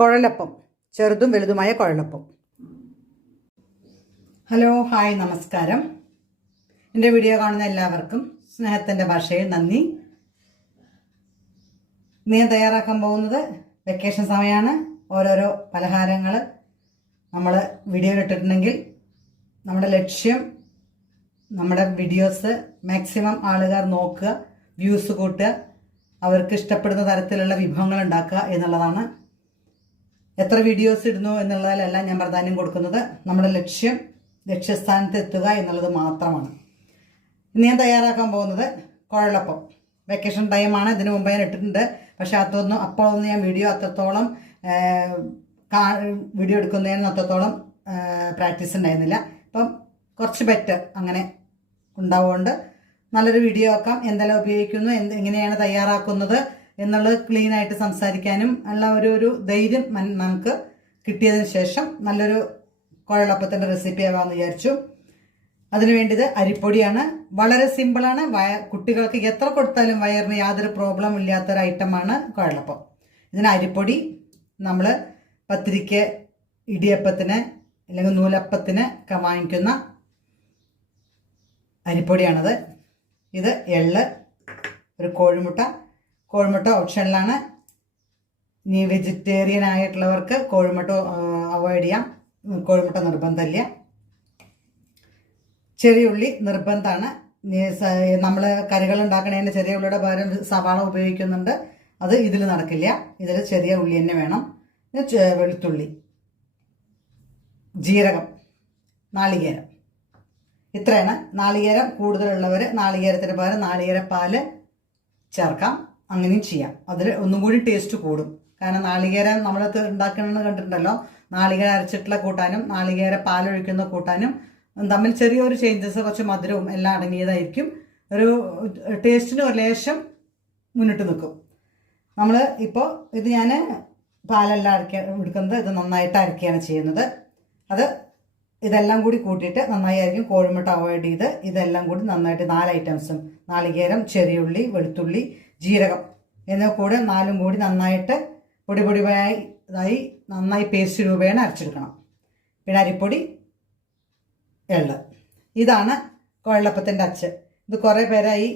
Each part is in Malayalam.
കുഴലപ്പം ചെറുതും വലുതുമായ കുഴലപ്പം. ഹലോ ഹായ് നമസ്കാരം. എന്റെ വീഡിയോ കാണുന്ന എല്ലാവർക്കും സ്നേഹത്തിന്റെ ഭാഷയിൽ നന്ദി. ഇന്ന് ഞാൻ തയ്യാറാക്കാൻ പോകുന്നത് വെക്കേഷൻ സമയമാണ്. ഓരോരോ പലഹാരങ്ങൾ നമ്മൾ വീഡിയോ ഇട്ടിട്ടുണ്ടെങ്കിൽ നമ്മുടെ ലക്ഷ്യം നമ്മുടെ വീഡിയോസ് മാക്സിമം ആളുകാർ നോക്കുക വ്യൂസ് കൂട്ടുക അവർക്ക് ഇഷ്ടപ്പെടുന്ന തരത്തിലുള്ള വിഭവങ്ങൾ ഉണ്ടാക്കുക എന്നുള്ളതാണ് എത്ര വീഡിയോസ് ഇടുന്നു എന്നുള്ളതിലല്ല ഞാൻ പ്രാധാന്യം കൊടുക്കുന്നത് നമ്മുടെ ലക്ഷ്യം ലക്ഷ്യസ്ഥാനത്ത് എത്തുക എന്നുള്ളത് മാത്രമാണ്. ഇന്ന് ഞാൻ തയ്യാറാക്കാൻ പോകുന്നത് കുഴലപ്പം. വെക്കേഷൻ ടൈമാണ് ഇതിനു മുമ്പ് ഞാൻ ഇട്ടിട്ടുണ്ട്. പക്ഷെ അതൊന്നും അപ്പോഴൊന്നും ഞാൻ വീഡിയോ അത്രത്തോളം വീഡിയോ എടുക്കുന്നതിന് അത്രത്തോളം പ്രാക്ടീസ് ഉണ്ടായിരുന്നില്ല. അപ്പം കുറച്ച് ബെറ്റർ അങ്ങനെ ഉണ്ടാവുകൊണ്ട് നല്ലൊരു വീഡിയോ ആക്കാം. എന്തെല്ലാം ഉപയോഗിക്കുന്നു എന്ത് എങ്ങനെയാണ് തയ്യാറാക്കുന്നത് എന്നുള്ളത് ക്ലീൻ ആയിട്ട് സംസാരിക്കാനും ഉള്ള ഒരു ഒരു ധൈര്യം നമുക്ക് കിട്ടിയതിന് ശേഷം നല്ലൊരു കുഴലപ്പത്തിന്റെ റെസിപ്പി ആവാമെന്ന് വിചാരിച്ചു. അതിനു വേണ്ടിയത് അരിപ്പൊടിയാണ്. വളരെ സിമ്പിളാണ് വയ കുട്ടികൾക്ക് എത്ര കൊടുത്താലും വയറിന് യാതൊരു പ്രോബ്ലം ഇല്ലാത്തൊരു ഐറ്റമാണ് കുഴലപ്പം. ഇതിന് അരിപ്പൊടി നമ്മൾ പത്തിരിക്ക് ഇടിയപ്പത്തിന് അല്ലെങ്കിൽ നൂലപ്പത്തിന് ഒക്കെ വാങ്ങിക്കുന്ന അരിപ്പൊടിയാണത്. ഇത് എള്ള് ഒരു കോഴിമുട്ട കോഴിമുട്ട ഓപ്ഷനിലാണ്. ഇനി വെജിറ്റേറിയൻ ആയിട്ടുള്ളവർക്ക് കോഴിമുട്ട അവോയ്ഡ് ചെയ്യാം. കോഴിമുട്ട നിർബന്ധമില്ല. ചെറിയ ഉള്ളി നിർബന്ധമാണ്. നമ്മൾ കറികൾ ഉണ്ടാക്കണതിന് ചെറിയ ഉള്ളിയുടെ പകരം സവാള ഉപയോഗിക്കുന്നുണ്ട്. അത് ഇതിൽ നടക്കില്ല. ഇതിൽ ചെറിയ ഉള്ളി തന്നെ വേണം. വെളുത്തുള്ളി ജീരകം നാളികേരം. ഇത്രയാണ്. നാളികേരം കൂടുതലുള്ളവർ നാളികേരത്തിന് പകരം നാളികേരപ്പാൽ ചേർക്കാം. അങ്ങനെയും ചെയ്യാം. അതിൽ ഒന്നും കൂടി ടേസ്റ്റ് കൂടും. കാരണം നാളികേര നമ്മൾ ഉണ്ടാക്കണമെന്ന് കണ്ടിട്ടുണ്ടല്ലോ. നാളികേര അരച്ചിട്ടുള്ള കൂട്ടാനും നാളികേര പാലൊഴിക്കുന്ന കൂട്ടാനും തമ്മിൽ ചെറിയൊരു ചേഞ്ചസ് കുറച്ച് മധുരവും എല്ലാം അടങ്ങിയതായിരിക്കും. ഒരു ടേസ്റ്റിന് ഒരു ലേശം മുന്നിട്ട് നിൽക്കും. നമ്മൾ ഇപ്പോൾ ഇത് ഞാൻ പാലെല്ലാം അരക്ക എടുക്കുന്നത് ഇത് നന്നായിട്ട് അരക്കുകയാണ് ചെയ്യുന്നത്. അത് ഇതെല്ലാം കൂടി കൂട്ടിയിട്ട് നന്നായി ആയിരിക്കും കോഴിമുട്ട അവോയ്ഡ് ചെയ്ത് ഇതെല്ലാം കൂടി നന്നായിട്ട് നാല് ഐറ്റംസും നാളികേരം ചെറിയുള്ളി വെളുത്തുള്ളി ജീരകം. എന്നിവ കൂടെ നാലും കൂടി നന്നായിട്ട് പൊടി പൊടിയായി ഇതായി നന്നായി പേസ്റ്റ് രൂപേണ അരച്ചെടുക്കണം. പിന്നെ അരിപ്പൊടി എള്ള്. ഇതാണ് കുഴലപ്പത്തിന്റെ അച്ച്. ഇത് കുറേ പേരായി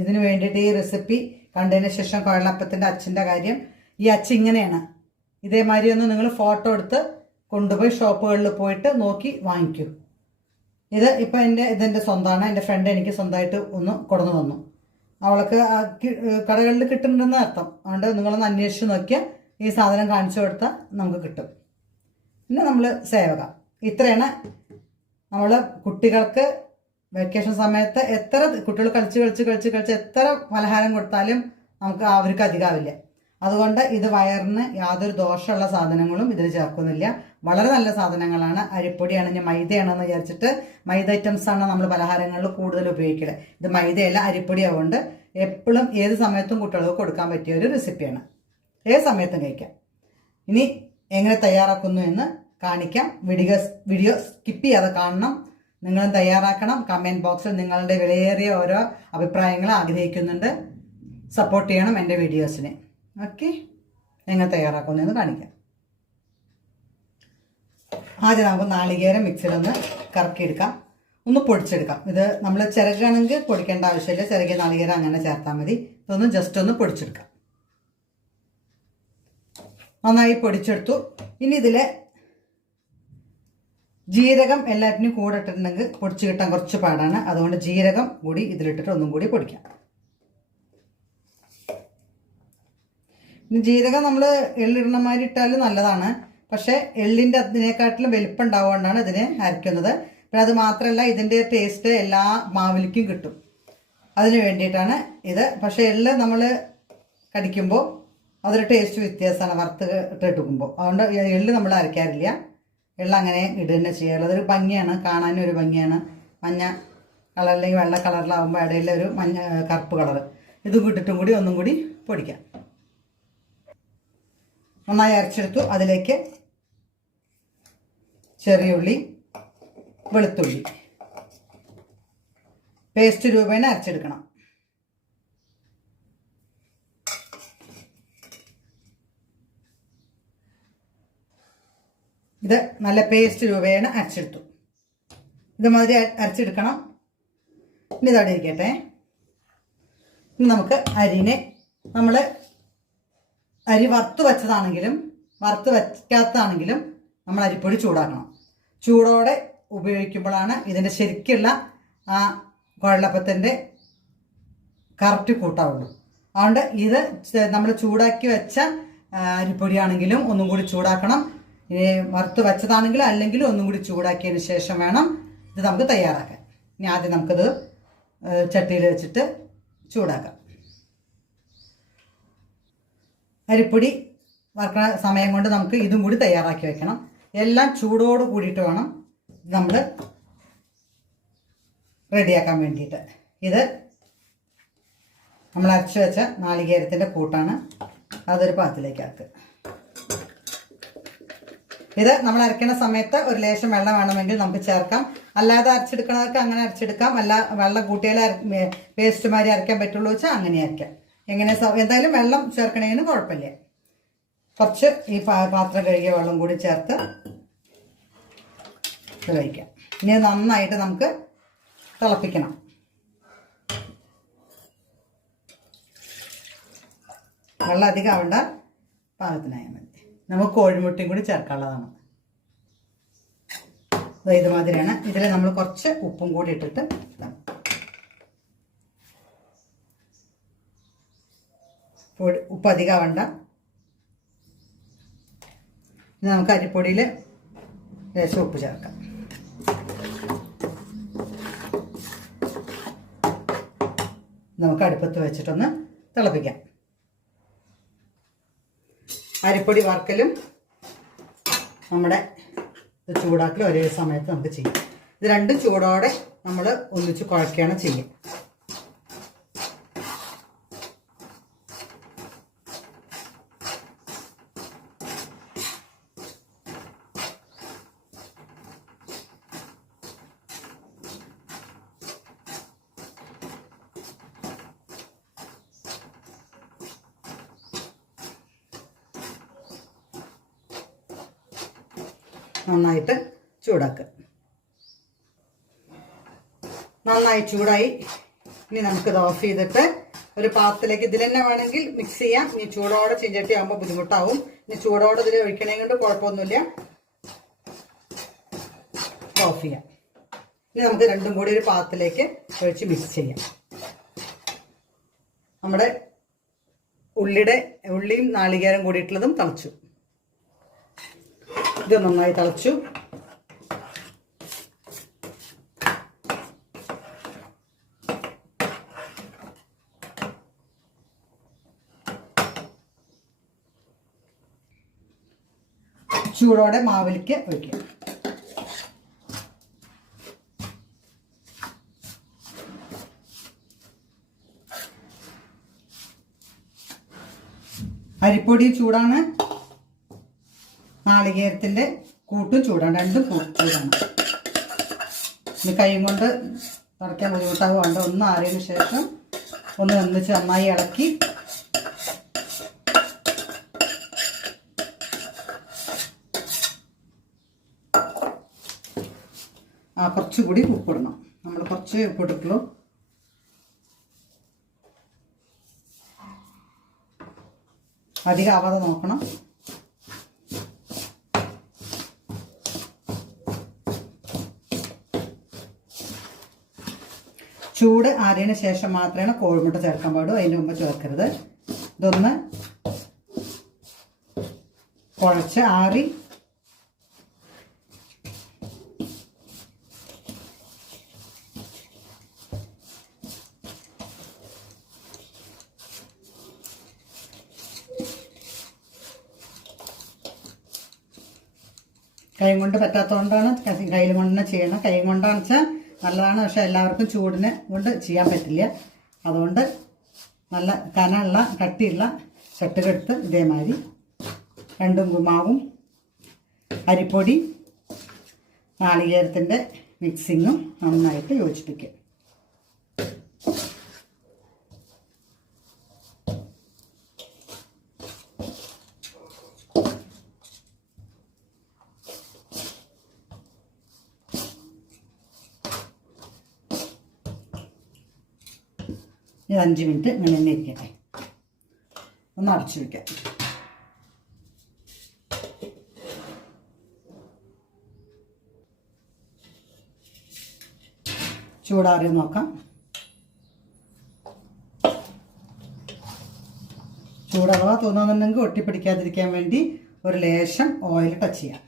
ഇതിന് വേണ്ടിയിട്ട് ഈ റെസിപ്പി കണ്ടതിന് ശേഷം കുഴലപ്പത്തിന്റെ അച്ചിന്റെ കാര്യം. ഈ അച്ച് ഇങ്ങനെയാണ്. ഇതേമാതിരി ഒന്ന് നിങ്ങൾ ഫോട്ടോ എടുത്ത് കൊണ്ടുപോയി ഷോപ്പുകളിൽ പോയിട്ട് നോക്കി വാങ്ങിക്കൂ. ഇത് ഇപ്പം എന്റെ ഇതെന്റെ സ്വന്തമാണ്. എന്റെ ഫ്രണ്ട് എനിക്ക് സ്വന്തമായിട്ട് ഒന്ന് കൊടുന്നു തന്നു. അവൾക്ക് കടകളിൽ കിട്ടുന്നുണ്ടെന്ന് അർത്ഥം. അതുകൊണ്ട് നിങ്ങളൊന്ന് അന്വേഷിച്ച് നോക്കിയാൽ ഈ സാധനം കാണിച്ചു കൊടുത്താൽ നമുക്ക് കിട്ടും. പിന്നെ നമ്മൾ സേവക. ഇത്രയാണ് നമ്മൾ കുട്ടികൾക്ക് വെക്കേഷൻ സമയത്ത് എത്ര കുട്ടികൾ കളിച്ച് കളിച്ച് കളിച്ച് കളിച്ച് എത്ര പലഹാരം കൊടുത്താലും നമുക്ക് അവർക്ക് അധികമാവില്ല അതുകൊണ്ട് ഇത് വയറിന് യാതൊരു ദോഷമുള്ള സാധനങ്ങളും ഇതിൽ ചേർക്കുന്നില്ല. വളരെ നല്ല സാധനങ്ങളാണ്. അരിപ്പൊടിയാണ് ഞാൻ മൈദയാണെന്ന് വിചാരിച്ചിട്ട് മൈദ ഐറ്റംസ് ആണ് നമ്മൾ പലഹാരങ്ങളിൽ കൂടുതൽ ഉപയോഗിക്കൽ. ഇത് മൈദയല്ല അരിപ്പൊടി ആവുകൊണ്ട് എപ്പോഴും ഏത് സമയത്തും കുട്ടികൾക്ക് കൊടുക്കാൻ പറ്റിയ ഒരു റെസിപ്പിയാണ് ഏത് സമയത്തും കഴിക്കാം. ഇനി എങ്ങനെ തയ്യാറാക്കുന്നു എന്ന് കാണിക്കാം. വീഡിയോ വീഡിയോ സ്കിപ്പ് ചെയ്യാതെ കാണണം. നിങ്ങളും തയ്യാറാക്കണം. കമന്റ് ബോക്സിൽ നിങ്ങളുടെ വിലയേറിയ ഓരോ അഭിപ്രായങ്ങൾ ആഗ്രഹിക്കുന്നുണ്ട്. സപ്പോർട്ട് ചെയ്യണം എന്റെ വീഡിയോസിനെ ഓക്കെ. എങ്ങനെ തയ്യാറാക്കുന്നതെന്ന് കാണിക്കാം. ആദ്യം നമുക്ക് നാളികേരം മിക്സിയിലൊന്ന് കറക്കിയെടുക്കാം. ഒന്ന് പൊടിച്ചെടുക്കാം. ഇത് നമ്മൾ ചിരകണമെങ്കിൽ പൊടിക്കേണ്ട ആവശ്യമില്ല. ചിരകിയ നാളികേരം അങ്ങനെ ചേർത്താൽ മതി. ഇതൊന്ന് ജസ്റ്റ് ഒന്ന് പൊടിച്ചെടുക്കാം. നന്നായി പൊടിച്ചെടുത്തു. ഇനി ഇതിലെ ജീരകം എല്ലാറ്റിനും കൂടെ ഇട്ടിട്ടുണ്ടെങ്കിൽ പൊടിച്ച് കിട്ടാൻ കുറച്ച് പാടാണ്. അതുകൊണ്ട് ജീരകം കൂടി ഇതിലിട്ടിട്ട് ഒന്നും കൂടി പൊടിക്കാം. ജീരകം നമ്മൾ എള്ളിടുന്ന മാതിരി ഇട്ടാൽ നല്ലതാണ്. പക്ഷേ എള്ളിന്റെ അതിനെക്കാട്ടിലും വലിപ്പം ഉണ്ടാവുകൊണ്ടാണ് ഇതിനെ അരയ്ക്കുന്നത് പിന്നെ അത് മാത്രമല്ല ഇതിന്റെ ടേസ്റ്റ് എല്ലാ മാവിലേക്കും കിട്ടും. അതിന് വേണ്ടിയിട്ടാണ് ഇത്. പക്ഷേ എള്ള് നമ്മൾ കടിക്കുമ്പോൾ അതൊരു ടേസ്റ്റ് വ്യത്യാസമാണ് വറുത്ത് ഇട്ടെടുക്കുമ്പോൾ അതുകൊണ്ട് എള്ള് നമ്മൾ അരയ്ക്കാറില്ല എള്ള അങ്ങനെ ഇടുക തന്നെ ചെയ്യാറുള്ളത് അതൊരു ഭംഗിയാണ് കാണാനും ഒരു ഭംഗിയാണ്. മഞ്ഞ കളറിലേക്ക് വെള്ള കളറിലാവുമ്പോൾ ഇടയിൽ ഒരു മഞ്ഞ കറുപ്പ് കളറ്. ഇതും കിട്ടിട്ടും കൂടി ഒന്നും കൂടി പൊടിക്കാം. നന്നായി അരച്ചെടുത്തു. അതിലേക്ക് ചെറിയ ഉള്ളി വെളുത്തുള്ളി. പേസ്റ്റ് രൂപേണ അരച്ചെടുക്കണം. ഇത് നല്ല പേസ്റ്റ് രൂപേണ അരച്ചെടുത്തു. ഇതുമാതിരി അര- അരച്ചെടുക്കണം. ഇനി ഇതവിടെ ഇരിക്കട്ടെ. നമുക്ക് അരിനെ നമ്മൾ അരി വറുത്ത് വെച്ചതാണെങ്കിലും വറുത്ത് വയ്ക്കാത്തതാണെങ്കിലും നമ്മൾ അരിപ്പൊടി ചൂടാക്കണം. ചൂടോടെ ഉപയോഗിക്കുമ്പോഴാണ് ഇതിന്റെ ശരിക്കുള്ള ആ കുഴലപ്പത്തിന്റെ കറക്റ്റ് കൂട്ടാവുള്ളൂ. അതുകൊണ്ട് ഇത് നമ്മൾ ചൂടാക്കി വെച്ച അരിപ്പൊടിയാണെങ്കിലും ഒന്നും കൂടി ചൂടാക്കണം. ഇനി വറുത്ത് വെച്ചതാണെങ്കിലും അല്ലെങ്കിൽ ഒന്നും കൂടി ചൂടാക്കിയതിന് ശേഷം വേണം ഇത് നമുക്ക് തയ്യാറാക്കാൻ. ഇനി ആദ്യം നമുക്കിത് ചട്ടിയിൽ വെച്ചിട്ട് ചൂടാക്കാം. അരിപ്പൊടി വറക്കണ സമയം കൊണ്ട് നമുക്ക് ഇതും കൂടി തയ്യാറാക്കി വെക്കണം. എല്ലാം ചൂടോട് കൂടിയിട്ട് വേണം നമ്മൾ റെഡിയാക്കാൻ വേണ്ടിയിട്ട്. ഇത് നമ്മൾ അരച്ച് വെച്ച നാളികേരത്തിന്റെ കൂട്ടാണ്. അതൊരു പാത്രത്തിലേക്ക് ആക്കുക ഇത് നമ്മൾ അരയ്ക്കുന്ന സമയത്ത് ഒരു ലേശം വെള്ളം വേണമെങ്കിൽ നമുക്ക് ചേർക്കാം. അല്ലാതെ അരച്ചെടുക്കുന്നവർക്ക് അങ്ങനെ അരച്ചെടുക്കാം. അല്ല വെള്ളം കൂട്ടിയാലേ പേസ്റ്റ് മാതിരി അരയ്ക്കാൻ പറ്റുള്ളൂ വെച്ചാൽ അങ്ങനെ അരയ്ക്കാം. എങ്ങനെ എന്തായാലും വെള്ളം ചേർക്കണേന് കുഴപ്പമില്ല. കുറച്ച് ഈ പാത്രം കഴുകിയ വെള്ളം കൂടി ചേർത്ത് കഴിക്കാം. ഇനി നന്നായിട്ട് നമുക്ക് തിളപ്പിക്കണം. വെള്ളം അധികം ആവണ്ട പാകത്തിനായാൽ മതി. നമുക്ക് കോഴിമുട്ടയും കൂടി ചേർക്കാനുള്ളതാണ്. ഇതുമാതിരിയാണ്. ഇതിൽ നമ്മൾ കുറച്ച് ഉപ്പും കൂടി ഇട്ടിട്ട് ഇടാം. പൊടി- ഉപ്പ് അധികം ആവണ്ട ഇനി നമുക്ക് അരിപ്പൊടിയിൽ ലേശം ഉപ്പ് ചേർക്കാം. നമുക്ക് അടുപ്പത്ത് വെച്ചിട്ടൊന്ന് തിളപ്പിക്കാം. അരിപ്പൊടി വറുക്കലും നമ്മുടെ ചൂടാക്കലും ഒരേ സമയത്ത് നമുക്ക് ചെയ്യാം. ഇത് രണ്ടും ചൂടോടെ നമ്മൾ ഒന്നിച്ച് കുഴക്കുകയാണ് ചെയ്യുക. നന്നായിട്ട് ചൂടാക്കുക നന്നായി ചൂടായി. ഇനി നമുക്കിത് ഓഫ് ചെയ്തിട്ട് ഒരു പാത്രത്തിലേക്ക് ഇതിൽ തന്നെ വേണമെങ്കിൽ മിക്സ് ചെയ്യാം. ഇനി ചൂടോടെ ചീഞ്ചട്ടി ആകുമ്പോൾ ബുദ്ധിമുട്ടാവും. ഇനി ചൂടോടെ ഇതിൽ ഒഴിക്കണേ കൊണ്ട് കുഴപ്പമൊന്നുമില്ല. ഓഫ് ചെയ്യാം. ഇനി നമുക്ക് രണ്ടും കൂടി ഒരു പാത്രത്തിലേക്ക് ഒഴിച്ച് മിക്സ് ചെയ്യാം. നമ്മുടെ ഉള്ളിയുടെ ഉള്ളിയും നാളികേരം കൂടിയിട്ടുള്ളതും തിളച്ചു. ഇത് നന്നായി തിളച്ചു. ചൂടോടെ മാവിലേക്ക് ഒഴിക്കുക. അരിപ്പൊടി ചൂടാണ്. നാളികേരത്തിന്റെ കൂട്ടും ചൂടാണ്. രണ്ടും ചൂടാണ്. ഇനി കൈ കൊണ്ട് തുടയ്ക്കാൻ ബുദ്ധിമുട്ടാകുകൊണ്ട് ഒന്ന് ആറിയതിന് ശേഷം ഒന്ന് ഒന്നിച്ച് നന്നായി ഇളക്കി ആ കുറച്ചുകൂടി ഉപ്പിടണം. നമ്മൾ കുറച്ച് ഉപ്പിട്ടിട്ടുള്ളൂ അധികം ആവാതെ നോക്കണം. ചൂട് ആറിയതിന് ശേഷം മാത്രമാണ് കോഴിമുട്ട ചേർക്കാൻ പാടൂ അതിന് മുമ്പ് ചേർക്കരുത്. ഇതൊന്ന് കുഴച്ച് ആറി കൈ കൊണ്ട് പറ്റാത്തതുകൊണ്ടാണ് കൈ കൊണ്ട് തന്നെ ചെയ്യണം. കൈ കൊണ്ടാണെന്ന് വെച്ചാൽ നല്ലതാണ്. പക്ഷെ എല്ലാവർക്കും ചൂടിനെ കൊണ്ട് ചെയ്യാൻ പറ്റില്ല. അതുകൊണ്ട് നല്ല കനമുള്ള കട്ടിയുള്ള ചട്ടുകെടുത്ത് ഇതേമാതിരി രണ്ടും കുമാവും അരിപ്പൊടി നാളികേരത്തിന്റെ മിക്സിങ്ങും നന്നായിട്ട് യോജിപ്പിക്കുക. ഇത് അഞ്ച് മിനിറ്റ് ഇങ്ങനെ തന്നെ ഇരിക്കട്ടെ ഒന്ന് അടച്ചു വയ്ക്കാം ചൂടാറി നോക്കാം. ചൂടളവാ തോന്നുന്നുണ്ടെങ്കിൽ ഒട്ടിപ്പിടിക്കാതിരിക്കാൻ വേണ്ടി ഒരു ലേശം ഓയിൽ ടച്ച് ചെയ്യാം.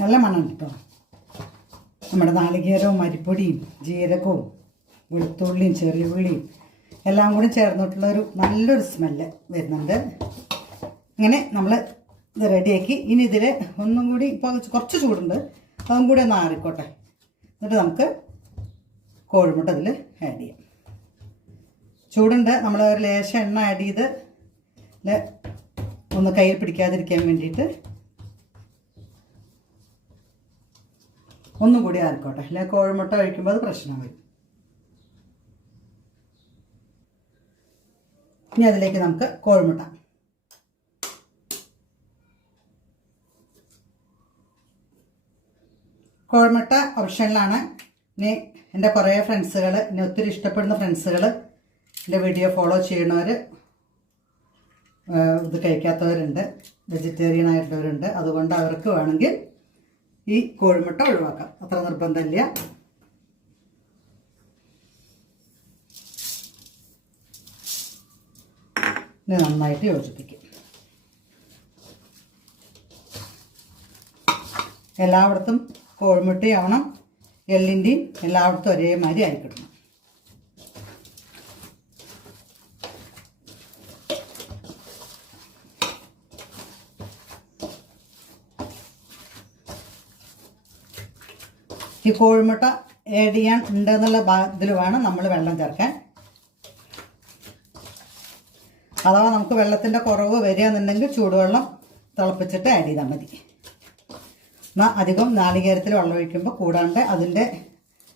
നല്ല മണമുണ്ട് കേട്ടോ. നമ്മുടെ നാളികേരവും അരിപ്പൊടിയും ജീരകവും വെളുത്തുള്ളിയും ചെറിയ ഉള്ളിയും എല്ലാം കൂടി ചേർന്നിട്ടുള്ള ഒരു നല്ലൊരു സ്മെല്ല് വരുന്നുണ്ട്. ഇങ്ങനെ നമ്മൾ ഇത് റെഡിയാക്കി ഇനി ഇതിൽ ഒന്നും കൂടി ഇപ്പോൾ കുറച്ച് ചൂടുണ്ട്. അതും കൂടി ഒന്ന് ആറിക്കോട്ടെ. എന്നിട്ട് നമുക്ക് കോഴിമുട്ട അതിൽ ആഡ് ചെയ്യാം. ചൂടുണ്ട്. നമ്മൾ ഒരു ലേശം എണ്ണ ആഡ് ചെയ്ത് ഒന്ന് കയ്യിൽ പിടിക്കാതിരിക്കാൻ വേണ്ടിയിട്ട് ഒന്നും കൂടി ആർക്കോട്ടെ അല്ലെ കോഴിമുട്ട കഴിക്കുമ്പോൾ അത് പ്രശ്നം വരും. ഇനി അതിലേക്ക് നമുക്ക് കോഴിമുട്ട. കോഴിമുട്ട ഓപ്ഷനിലാണ്. ഇനി എന്റെ കുറേ ഫ്രണ്ട്സുകൾ എന്നെ ഒത്തിരി ഇഷ്ടപ്പെടുന്ന ഫ്രണ്ട്സുകൾ എന്റെ വീഡിയോ ഫോളോ ചെയ്യണവർ ഇത് കഴിക്കാത്തവരുണ്ട് വെജിറ്റേറിയൻ ആയിട്ടുള്ളവരുണ്ട്. അതുകൊണ്ട് അവർക്ക് വേണമെങ്കിൽ ഈ കോഴിമുട്ട ഒഴിവാക്കാം. അത്ര നിർബന്ധമില്ല. നന്നായിട്ട് യോജിപ്പിക്കും. എല്ലായിടത്തും കോഴിമുട്ടയാവണം എല്ലിന്റെയും എല്ലായിടത്തും ഒരേമാതിരി ആയിക്കിടണം. ഈ കോഴിമുട്ട ആഡ് ചെയ്യാൻ ഉണ്ടെന്നുള്ള ഇതിൽ വേണം നമ്മൾ വെള്ളം ചേർക്കാൻ. അഥവാ നമുക്ക് വെള്ളത്തിന്റെ കുറവ് വരികയെന്നുണ്ടെങ്കിൽ ചൂടുവെള്ളം തിളപ്പിച്ചിട്ട് ആഡ് ചെയ്താൽ മതി. എന്നാൽ അധികം നാളികേരത്തിൽ വെള്ളം ഒഴിക്കുമ്പോൾ കൂടാണ്ട് അതിന്റെ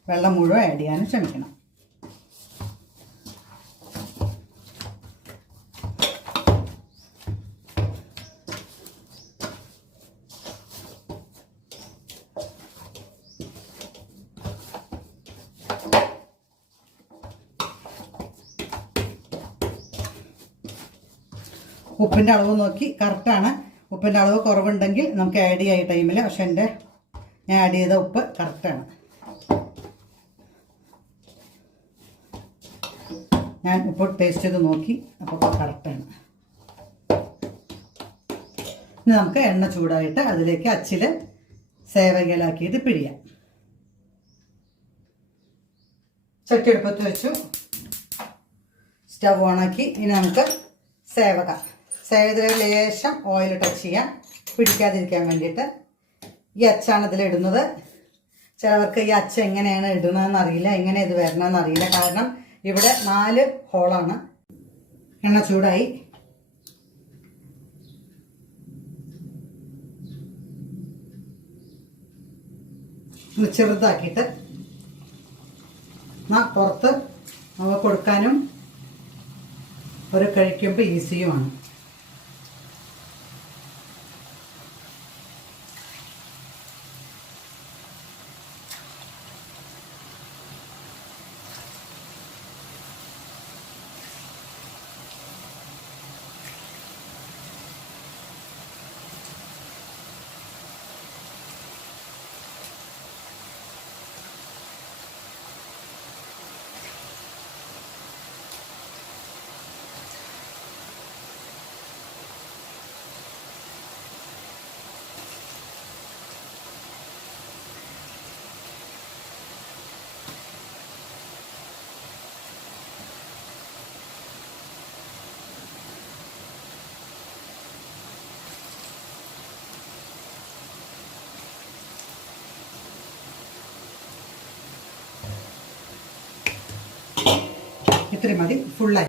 വെള്ളം മുഴുവൻ ആഡ് ചെയ്യാനും ശ്രമിക്കണം. ഉപ്പിന്റെ അളവ് നോക്കി. കറക്റ്റാണ് ഉപ്പിന്റെ അളവ് കുറവുണ്ടെങ്കിൽ നമുക്ക് ആഡ് ചെയ്യാം ഈ ടൈമിൽ പക്ഷെ എന്റെ ഞാൻ ആഡ് ചെയ്ത ഉപ്പ് കറക്റ്റാണ് ഞാൻ ഉപ്പ് ടേസ്റ്റ് ചെയ്ത് നോക്കി. അപ്പോൾ കറക്റ്റാണ് ഇനി നമുക്ക് എണ്ണ ചൂടായിട്ട് അതിലേക്ക് അച്ചിൽ സേവകയിലാക്കിയിട്ട് പിഴിയാം. ചട്ടിയെടുപ്പത്ത് വെച്ചു. സ്റ്റവ് ഓണാക്കി. ഇനി നമുക്ക് സേവക. സേവകത്തിൽ ലേശം ഓയിൽ ടച്ച് ചെയ്യാം. പിടിക്കാതിരിക്കാൻ വേണ്ടിയിട്ട്. ഈ അച്ചാണ് ഇതിലിടുന്നത് ചിലവർക്ക് ഈ അച്ച എങ്ങനെയാണ് ഇടുന്നതെന്ന് അറിയില്ല. എങ്ങനെ ഇത് വരണമെന്ന് അറിയില്ല. കാരണം ഇവിടെ നാല് ഹോളാണ് എണ്ണ ചൂടായി. ചെറുതാക്കിയിട്ട് എന്നാ പുറത്ത് നമുക്ക് കൊടുക്കാനും ഒരു കഴിക്കുമ്പോൾ ഈസിയുമാണ് ഇത്രയും മതി ഫുള്ളായി